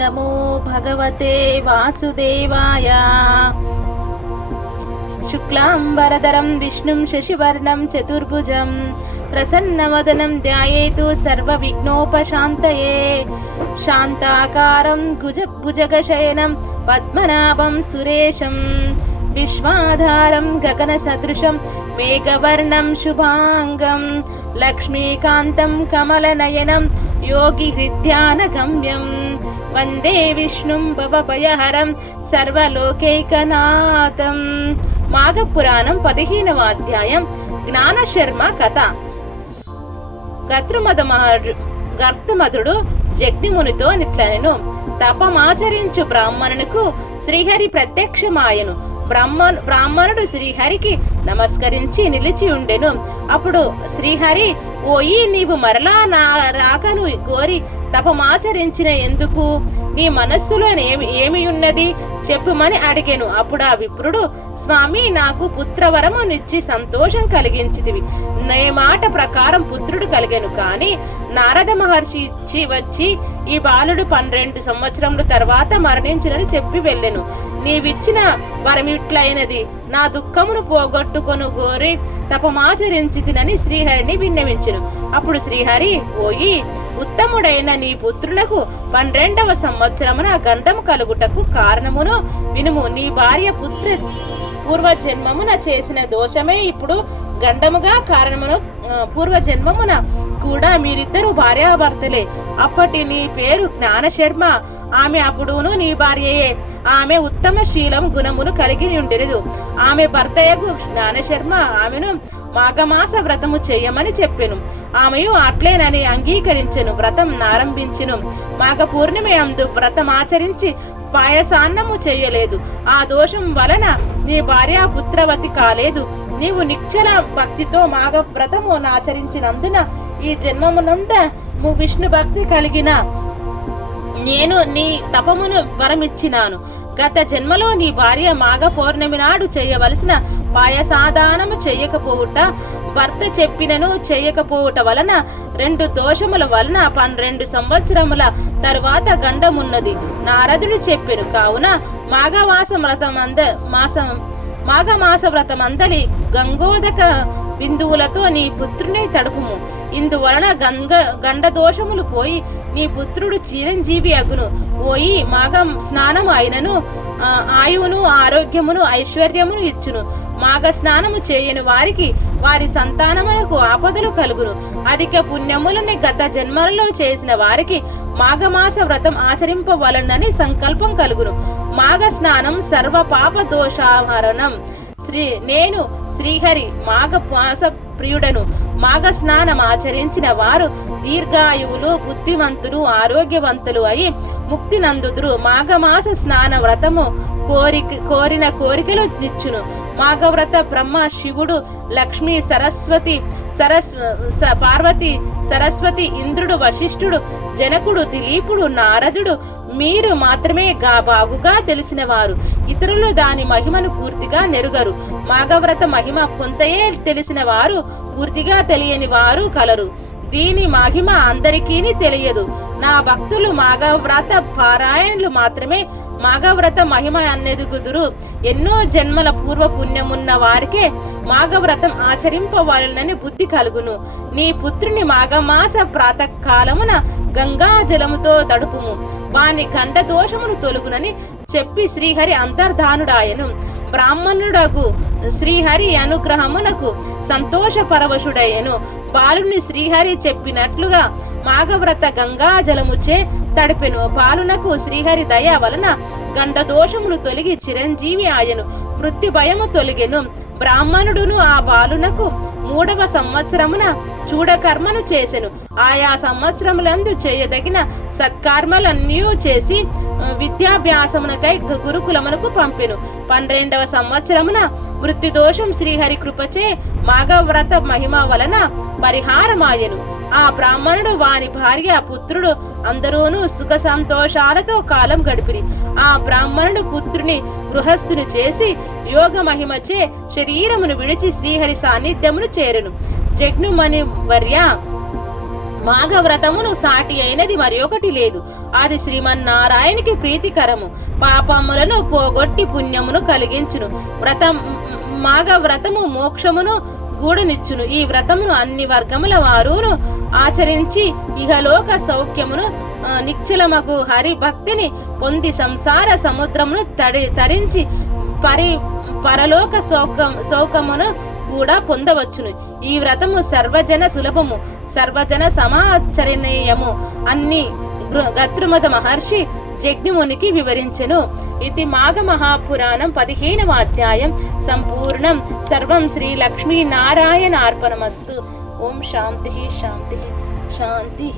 నమో భగవతే వాసుదేవాయ. శుక్లాంబరధరం విష్ణుం శశివర్ణం చతుర్భుజం ప్రసన్నవదనం ధ్యాయేతు సర్వవిఘ్నోపశాంతయే. శాంతాకారం భుజగశయనం పద్మనాభం సురేశం విశ్వాధారం గగన సదృశం మేఘవర్ణం శుభాంగం లక్ష్మీకాంతం కమలనయనం యోగి హృద్యానగమ్యం వందే విష్ణుం భవభయహరం సర్వలోకైకనాథం. మాఘపురాణం 15వ అధ్యాయం. జ్ఞానశర్మ కథ. గర్తమధుడు జగ్నిమునితో నిట్లనెను. తపమాచరించు బ్రాహ్మణునకు శ్రీహరి ప్రత్యక్షమాయను. బ్రాహ్మణుడు శ్రీహరికి నమస్కరించి నిలిచి ఉండెను. అప్పుడు శ్రీహరి, ఓయి, నీవు మరలా నా రాకను కోరి తపమాచరించిన ఎందుకు? నీ మనస్సులో ఏమి ఉన్నది చెప్పుమని అడిగెను. అప్పుడు ఆ విప్రుడు, స్వామి, నాకు పుత్రవరము నిచ్చి సంతోషం కలిగించితివి. నే మాట ప్రకారం పుత్రుడు కలిగెను. కాని నారద మహర్షి వచ్చి ఈ బాలుడు 12 సంవత్సరముల తర్వాత మరణించునని చెప్పి వెళ్ళెను. నీవిచ్చిన వరమిట్లైనది. నా దుఃఖమును పోగొట్టుకొను గోరి తపమాచరించితినని శ్రీహరిని విన్నవించెను. అప్పుడు శ్రీహరి, ఓయి, ఉత్తముడైన నీ పుత్రులకు 12వ సంవత్సరమున గండము కలుగుటకు కారణమును వినుము. నీ భార్య పూర్వజన్మమున చేసిన దోషమే ఇప్పుడు గండముగా కారణమును. పూర్వజన్మమున కూడా మీరిద్దరు భార్యాభర్తలే. అప్పటి నీ పేరు జ్ఞానశర్మ. ఆమె అప్పుడును నీ భార్యయే. ఆమె ఉత్తమ శీలం గుణమును కలిగి ఉండెను. ఆమె భర్తయగు జ్ఞానశర్మ ఆమెను మాఘమాస వ్రతము చేయమని చెప్పెను. ఆమెయు అట్లేనని అంగీకరించెను. వ్రతం ఆరంభించెను. మాఘ పూర్ణిమ యందు వ్రతమాచరించి పాయసాన్నము చేయలేదు. ఆ దోషం వలన నీ భార్య పుత్రవతి కాలేదు. నీవు నిశ్చల భక్తితో మాఘ వ్రతము ఆచరించినందున ఈ జన్మమునంద విష్ణు భక్తి కలిగిన నేను నీ తపమును వరమిచ్చినాను. గత జన్మలో నీ భార్య మాఘ పౌర్ణమి నాడు చేయవలసిన పాయసాదానము చేయకపోవుట, భర్త చెప్పినను చేయకపోవుట వలన 2 దోషముల వలన 12 సంవత్సరముల తరువాత గండమున్నది నారదుడు చెప్పెను. కావున మాఘమాస వ్రతమందలి గంగోదక బిందువులతో నీ పుత్రుని తడుపుము. ఇందువలన గండ దోషములు పోయి నీ పుత్రుడు చిరంజీవి అగును. ఓయి, మాఘ స్నానము అయినను ఆయువును ఆరోగ్యమును ఐశ్వర్యమును ఇచ్చును. మాఘ స్నానము చేయని వారికి వారి సంతానములకు ఆపదలు కలుగును. అధిక పుణ్యములని గత జన్మలలో చేసిన వారికి మాఘమాస వ్రతం ఆచరింపవలనని సంకల్పం కలుగును. మాఘ స్నానం సర్వ పాప దోషాహరణం. నేను శ్రీహరి మాఘమాస ప్రియుడను. మాఘ స్నానం ఆచరించిన వారు దీర్ఘాయువులు, బుద్ధిమంతులు, ఆరోగ్యవంతులు అయి ముక్తి నందుదురు. మాఘమాస స్నాన వ్రతము కోరిన కోరికలు నిచ్చును. మాఘవ్రత బ్రహ్మ, శివుడు, లక్ష్మి, పార్వతి, సరస్వతి, ఇంద్రుడు, వశిష్ఠుడు, జనకుడు, దిలీపుడు, నారదుడు మీరు మాత్రమే బాగుగా తెలిసిన వారు. ఇతరులు దాని మహిమను పూర్తిగా నెరుగరు. మాఘవ్రత మహిమ కొంతయే తెలిసిన వారు, పూర్తిగా తెలియని వారు కలరు. దీని మహిమ అందరికీ తెలియదు. నా భక్తులు మాఘవ్రత పారాయణులు మాత్రమే మాఘవ్రత మహిమ అన్నెదుగుదురు. ఎన్నో జన్మల పూర్వ పుణ్యమున్న వారికే మాఘవ్రతం ఆచరింపవాలనని బుద్ధి కలుగును. నీ పుత్రుని మాఘమాస ప్రాతకాలమున గంగా జలముతో తడుపుము. వాని గండ దోషమును తొలుగునని చెప్పి శ్రీహరి అంతర్ధానుడాయను. బ్రాహ్మణుడగు శ్రీహరి అనుగ్రహమునకు సంతోష పరవశుడయ్యను. బాలుని శ్రీహరి చెప్పినట్లుగా మాఘవ్రత గంగా జలముచే తడిపెను. బాలునకు శ్రీహరి దయ వలన గండ దోషములు తొలగి చిరంజీవి ఆయను. మృత్యు భయము తొలగెను. బ్రాహ్మణుడును ఆ బాలునకు 3వ సంవత్సరమున చూడకర్మను చేసెను. ఆయా సంవత్సరములందు చేయదగిన సత్కర్మలన్నీ చేసి విద్యాభ్యాసమునకై గురుకులమునకు పంపెను. 12వ సంవత్సరమున మృత్యుదోషం శ్రీహరి కృపచే మాఘవ్రత మహిమ వలన పరిహారమాయెను. ఆ బ్రాహ్మణుడు, వాని భార్య, పుత్రుడు అందరూను సుఖ సంతోషాలతో కాలం గడిపిరి. ఆ బ్రాహ్మణుడు పుత్రుని గృహస్థుని చేసి యోగ మహిమచే శరీరమును విడిచి శ్రీహరి సాన్నిధ్యమును చేరెను. జగ్నుమణి వర్య, మాఘవ్రతమును సాటి అయినది మరి ఒకటి లేదు. అది శ్రీమన్నారాయణకి ప్రీతికరము, పాపములను పోగొట్టి పుణ్యమును కలిగించును. మాఘవ్రతము మోక్షమును గూడనిచ్చును. ఈ వ్రతమును అన్ని వర్గముల వారును ఆచరించి ఇహలోక సౌఖ్యమును నిశ్చలమగు హరి భక్తిని పొంది సంసార సముద్రమును తరించి పరలోక సౌకమును కూడా పొందవచ్చును. ఈ వ్రతము సర్వజన సులభము, సర్వజన సమాచరణీయము అన్ని గత్రుమత మహర్షి జగ్నిమునికి వివరించెను. ఇది మాఘ మహాపురాణం 15వ అధ్యాయం సంపూర్ణం. సర్వం శ్రీ లక్ష్మీ నారాయణ అర్పణమస్తు. ఓం శాంతి శాంతి శాంతి.